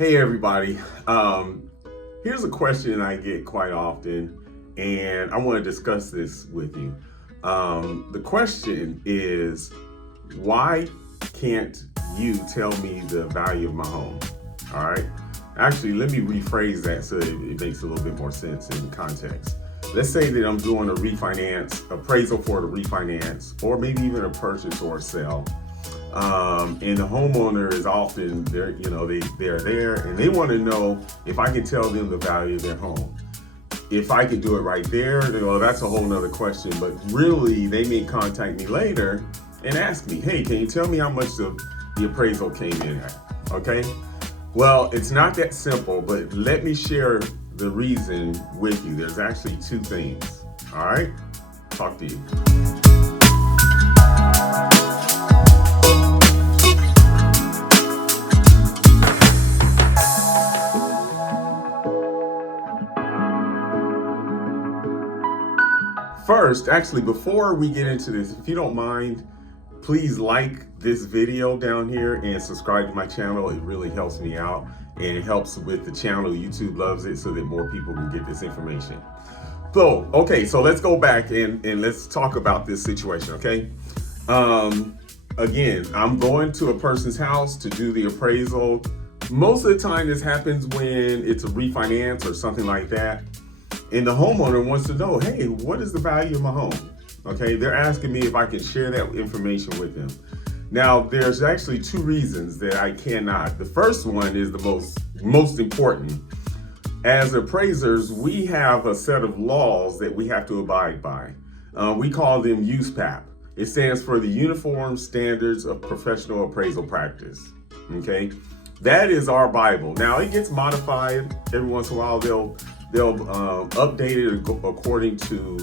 Hey everybody, here's a question I get quite often, and I want to discuss this with you. The question is, why can't you tell me the value of my home? All right. Actually, let me rephrase that so it makes a little bit more sense in context. Let's say that I'm doing a refinance, appraisal for the refinance, or maybe even a purchase or a sale. And the homeowner is often they're there and they want to know if I can tell them the value of their home. If I could do it right there, that's a whole nother question. But really, they may contact me later and ask me, hey, can you tell me how much the appraisal came in at? Okay. Well, it's not that simple, but let me share the reason with you. There's actually two things. All right. Talk to you. First, actually, before we get into this, if you don't mind, please like this video down here and subscribe to my channel. It really helps me out and it helps with the channel. YouTube loves it so that more people can get this information. So, okay, so let's go back and let's talk about this situation, okay? Again, I'm going to a person's house to do the appraisal. Most of the time this happens when it's a refinance or something like that. And the homeowner wants to know, hey, what is the value of my home? Okay, they're asking me if I can share that information with them. Now, there's actually two reasons that I cannot. The first one is the most important. As appraisers, we have a set of laws that we have to abide by. We call them USPAP. It stands for the Uniform Standards of Professional Appraisal Practice. Okay, that is our Bible. Now, it gets modified every once in a while. They'll update it according to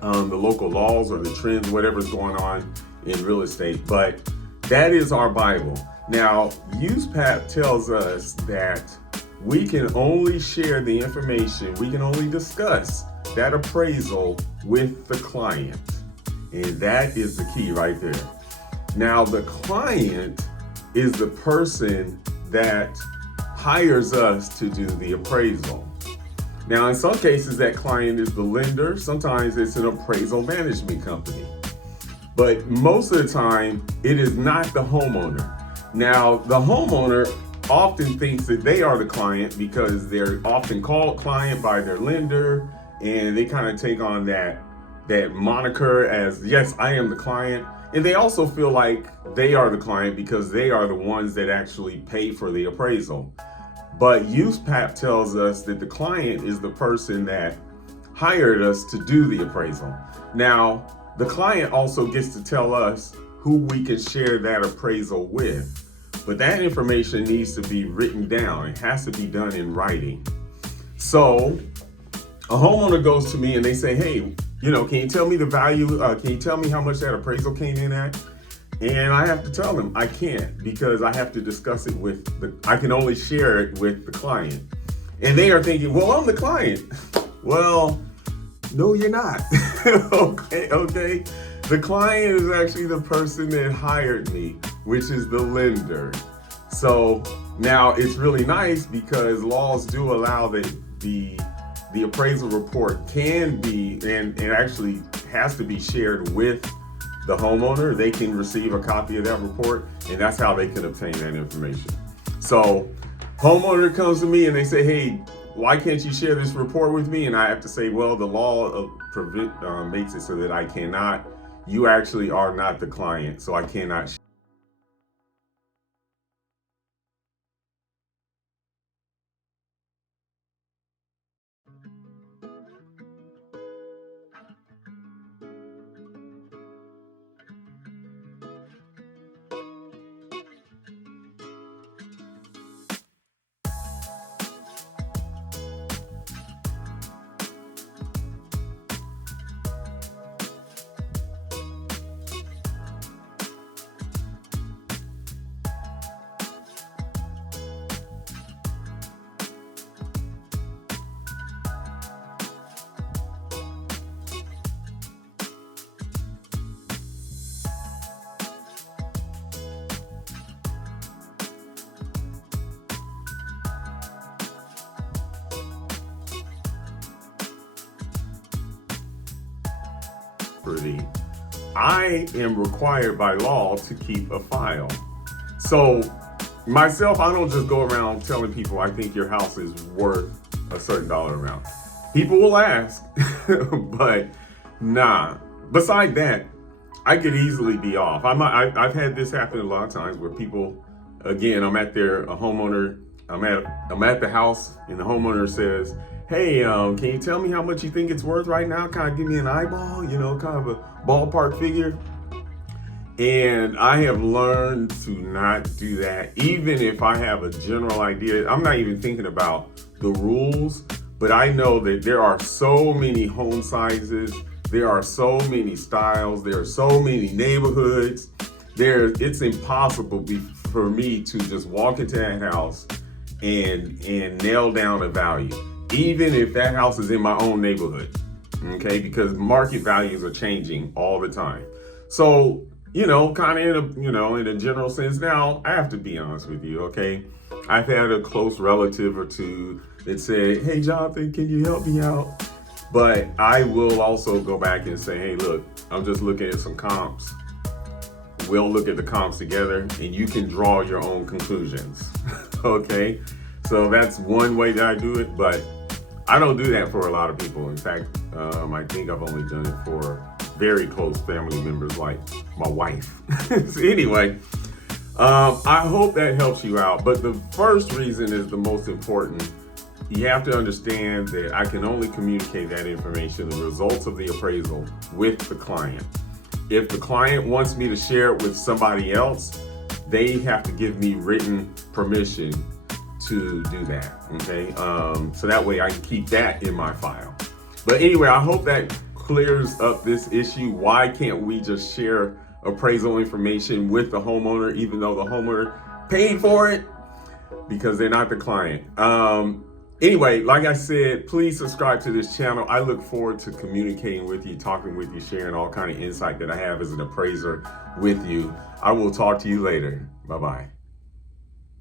the local laws or the trends, whatever's going on in real estate. But that is our Bible. Now, USPAP tells us that we can only share the information, we can only discuss that appraisal with the client. And that is the key right there. Now, the client is the person that hires us to do the appraisal. Now, in some cases, that client is the lender. Sometimes it's an appraisal management company. But most of the time, it is not the homeowner. Now, the homeowner often thinks that they are the client because they're often called client by their lender, and they kind of take on that moniker as, yes, I am the client. And they also feel like they are the client because they are the ones that actually pay for the appraisal. But USPAP tells us that the client is the person that hired us to do the appraisal. Now, the client also gets to tell us who we can share that appraisal with. But that information needs to be written down. It has to be done in writing. So a homeowner goes to me and they say, hey, can you tell me the value? Can you tell me how much that appraisal came in at? And I have to tell them I can't because I have to discuss it I can only share it with the client. And they are thinking, well, I'm the client. Well, no, you're not. Okay. The client is actually the person that hired me, which is the lender. So now it's really nice because laws do allow that the appraisal report can be, and actually has to be shared with the homeowner. They can receive a copy of that report, and that's how they can obtain that information. So homeowner comes to me and they say, hey, why can't you share this report with me? And I have to say, well, the law makes it so that I cannot. You actually are not the client, so I cannot property, I am required by law to keep a file. So myself, I don't just go around telling people I think your house is worth a certain dollar amount. People will ask, but nah. Beside that, I could easily be off. I've had this happen a lot of times where people, again, I'm at a homeowner, I'm at the house, and the homeowner says, hey, can you tell me how much you think it's worth right now? Kind of give me an eyeball, kind of a ballpark figure. And I have learned to not do that. Even if I have a general idea, I'm not even thinking about the rules, but I know that there are so many home sizes, there are so many styles, there are so many neighborhoods. It's impossible for me to just walk into that house and nail down a value, even if that house is in my own neighborhood, okay? Because market values are changing all the time. So, kind of in a general sense. Now, I have to be honest with you, okay? I've had a close relative or two that said, hey, Jonathan, can you help me out? But I will also go back and say, hey, look, I'm just looking at some comps. We'll look at the comps together and you can draw your own conclusions, okay? So that's one way that I do it, but I don't do that for a lot of people. In fact, I think I've only done it for very close family members like my wife. So anyway, I hope that helps you out. But the first reason is the most important. You have to understand that I can only communicate that information, the results of the appraisal, with the client. If the client wants me to share it with somebody else, they have to give me written permission to do that, okay? So that way I can keep that in my file. But anyway, I hope that clears up this issue. Why can't we just share appraisal information with the homeowner, even though the homeowner paid for it? Because they're not the client. Anyway, like I said, please subscribe to this channel. I look forward to communicating with you, talking with you, sharing all kind of insight that I have as an appraiser with you. I will talk to you later. Bye-bye.